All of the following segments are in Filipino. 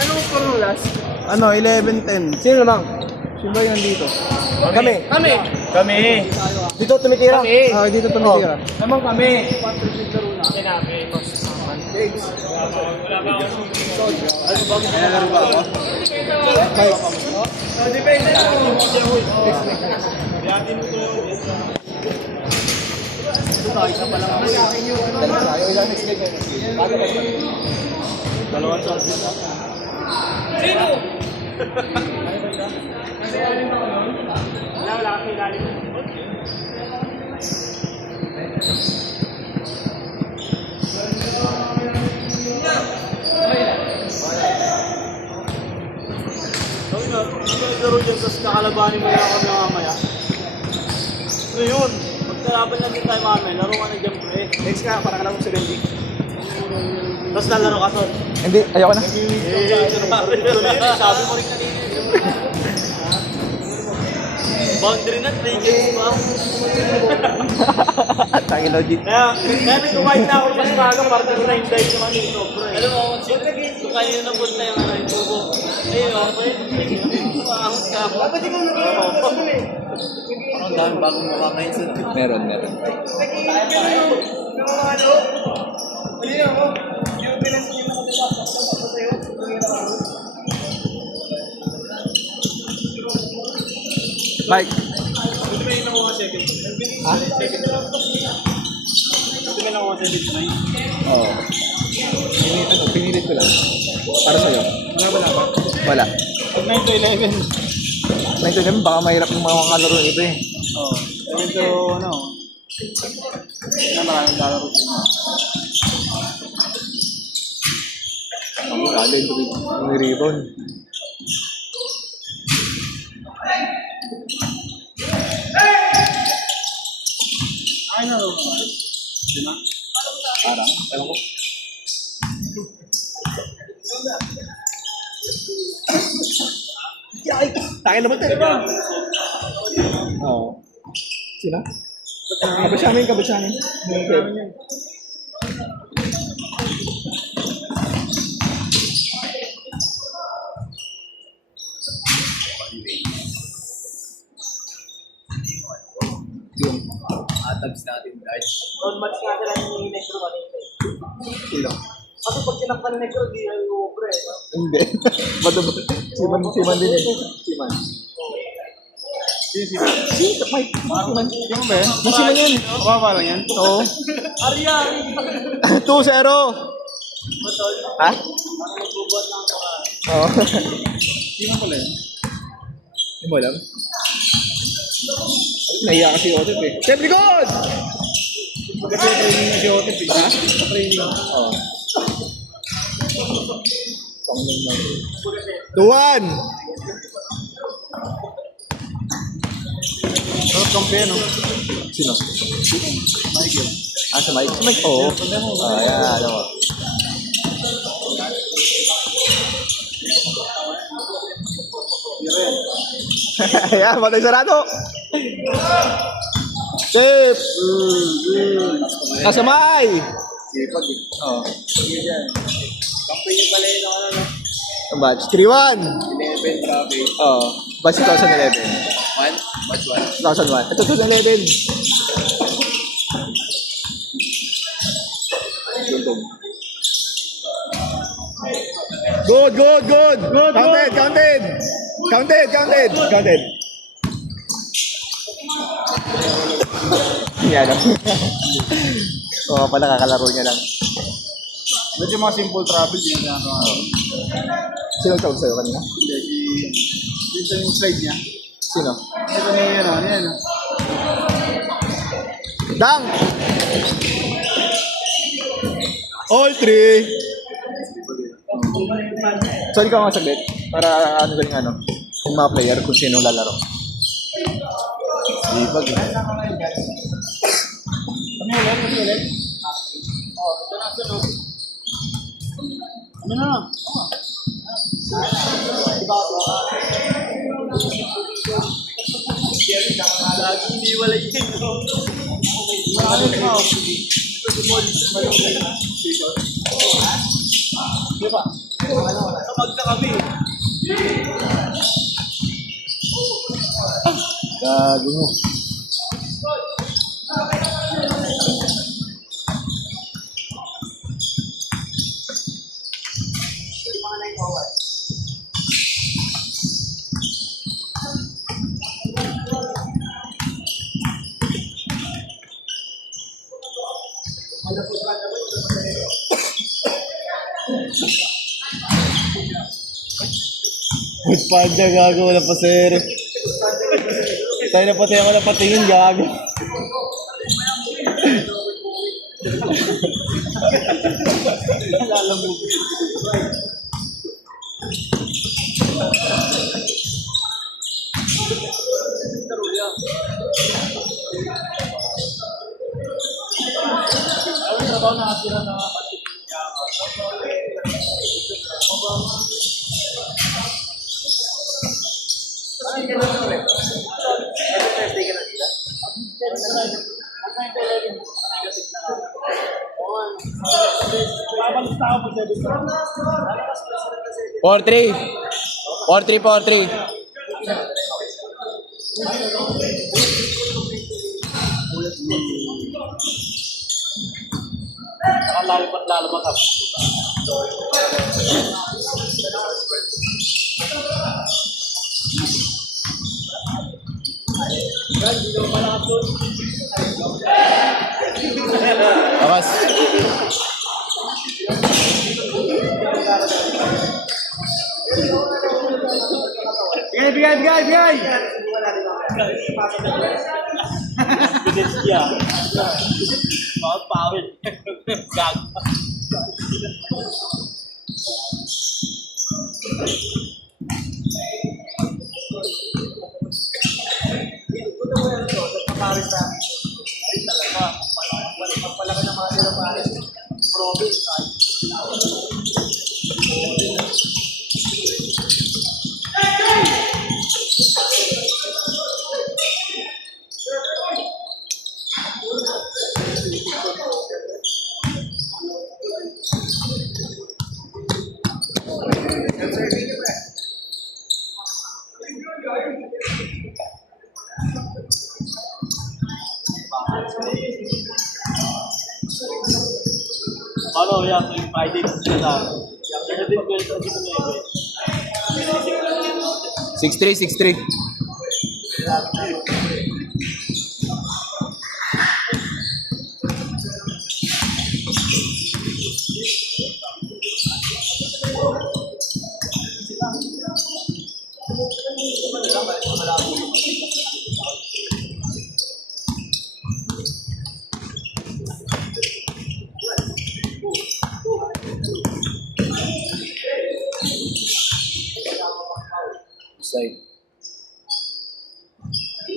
Anong pang last? Ano, 11-10. Sino lang? Sino ba yung nandito? Kami. Kami. Dito tumitira? Ah, dito tumitira. Naman kami. Laro dyan sa kakalabanin mo na kami mamaya. Ano yun? Magkalaban lang din tayo mamaya. Laro ka na dyan, pre. Next nga, para ka lang sa Randy. Tapos lalaro ka, Ton. Hindi, ayoko na. Sabi mo rin kanina. Boundary na, 3 games pa. Tangin na, Jeep. Kaya nag-kumain na ako mas maaga para nag-9 dive naman yung sobra. Alam mo, kung kanina na punta yung mga itubo. Ayun, maahos ka ako. Ba't ikaw nag-kumain eh? Ang dami bagong makakain sila. Meron. Mike. Buti may nakuha second. Ha? Buti may nakuha second tonight. Oo. Pinilit ko lang. Para sa'yo. Wala. Pag 9 to 11. Nandito naman, baka mahirap ng mga kalaro nito eh. Oo. 7 to ano. Na maraming lalaro din. Ang kala ito yung rebound. Ay, na rin. Di ba? Parang, ewan ko. Takin naman tayo. Oo. Sino? Kabasyamin. Yung atabs natin guys. Road match nga sila ni Negro kanina. Sino? Kasi pag kinakpan ni Negro, di ay ubre. Hindi. Siman din eh. Siman. Mike, Siman. Yung ba yan? Yung Siman yan. Mababa lang yan? Oo. Arya! 2-0. Ha? Magbubuhat lang ako. Oo. Sino pala yun? Hindi mo alam? Nahiya kasi yung Otep eh. Chef Likod! Kasi training na si Otep eh. Ha? Training. Oo. Panglang lang. 2-1! Pero compare no? Sino? Michael. Ah, sa Mike? Sa Mike? Oo. Ah, yan. Alam mo. Ayan, matay sarado. Safe! Kasamay! Sipag eh. Oo. Sige dyan. Company pala yun ako na. Ang batch? 3-1! 11 grabe. Oo. Batch 2011. 1? Batch 1. 2001. Ito 2011. Good. Counted. Yan. Oo pala, kakalaro niya lang. Medyo mga simple travel yun na ano. Sino tawag sa'yo kanina? Hindi, dito yung slide niya. Sino? Ito na yun, ano yan. Dang! All three! So, ikaw nga saglit. Para ano galing ano. Kung mga player, kung sino lalaro. Libag eh. Ano ulit? Oh, ito na sa loob. Ano na? Lagi hindi wala yun. Marami na. Di ba? Kapag sa kami. Gago mo. Good panda, gago. Wala pa sir. Tayo na pati ako na patingin, gago. Four three. 4-3. Lalabas ako. Awas. Bigay! Bilis niya. Mga pawin. Gag. Ano yan? Yung Friday na. Yung 6-3.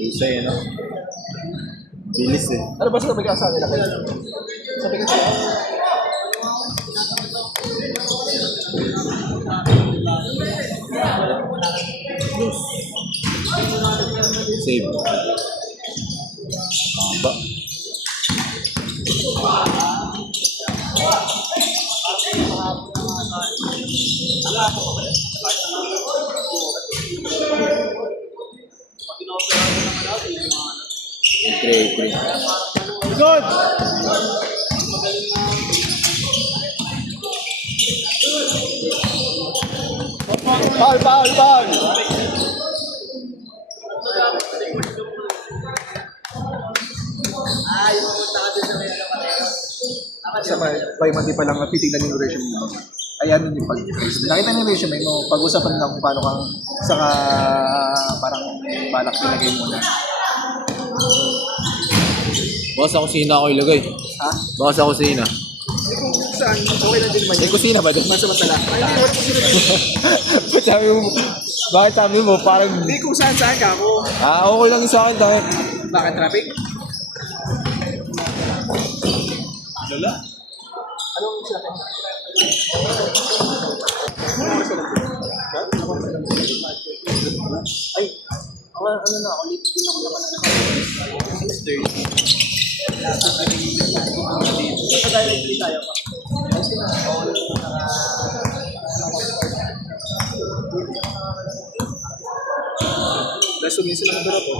Isay, ano? Bilis eh. Ano ba sabi ka sa nila? Sabi ka sila. Save. Ba? Three. Good! Foul! Sa by Monday pa lang titignan yung resume mo. Ayan yung pag nakita niyo yung resume mo, pag-usapan lang kung paano kang saka parang balak ilagay mo na. Baka sa kusina ako ilagay. Ha? Baka sa kusina. Kung saan, okay lang din naman May kusina ba doon? Masamantala. Ba't sabi mo, bakit sabi mo parang... Hindi kung saan ka ako. Okay lang yung sa akin dahil... Bakit traffic? Lala. Anong sila? Ay, ano na, ulit din ako naman. Sa tayo pa. sumi sila ng to.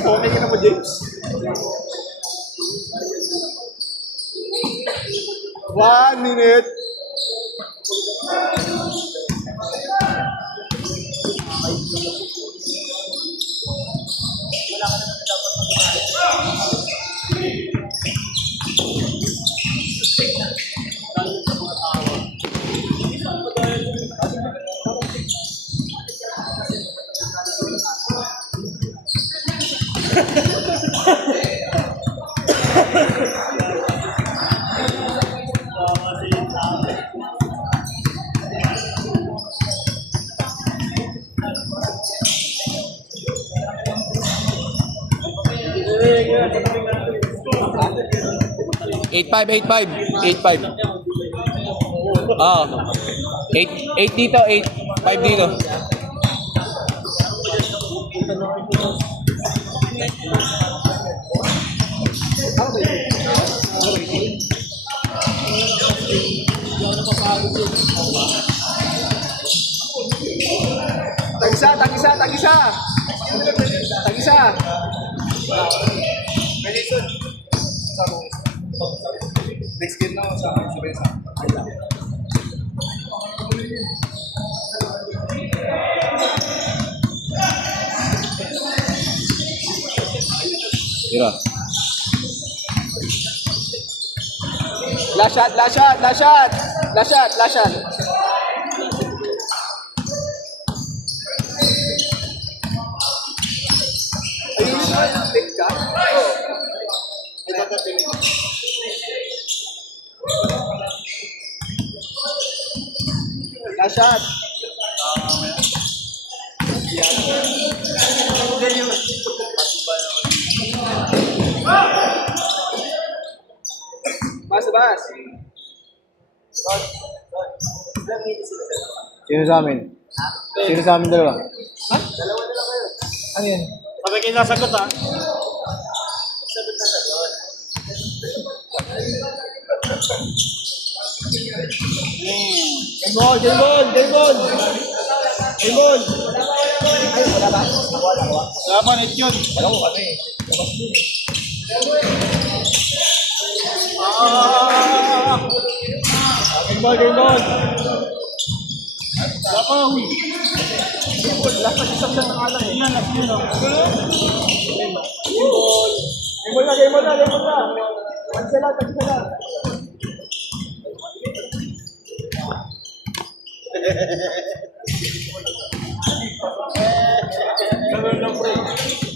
Okay ka na mo, James? 1 minute. Eight five. Ah. 8 dito, 5 dito. Tag-isa. Next game na sa Suresa. Tira. Last shot. Ayun yung take ka? Oo. Last shot. Bas. Sino sa amin? Sino sa amin dalawa? Ano yan? Sabi kayo nasagot ha. Game ball. Ay, wala ba? Wala pa, net yun. Wala ko ano eh. Game ball. Wala pa, uy. Last na isang siya nakalang eh. Yan, last yun. Game ball na. Tagisa lang. Ganun lang, pre.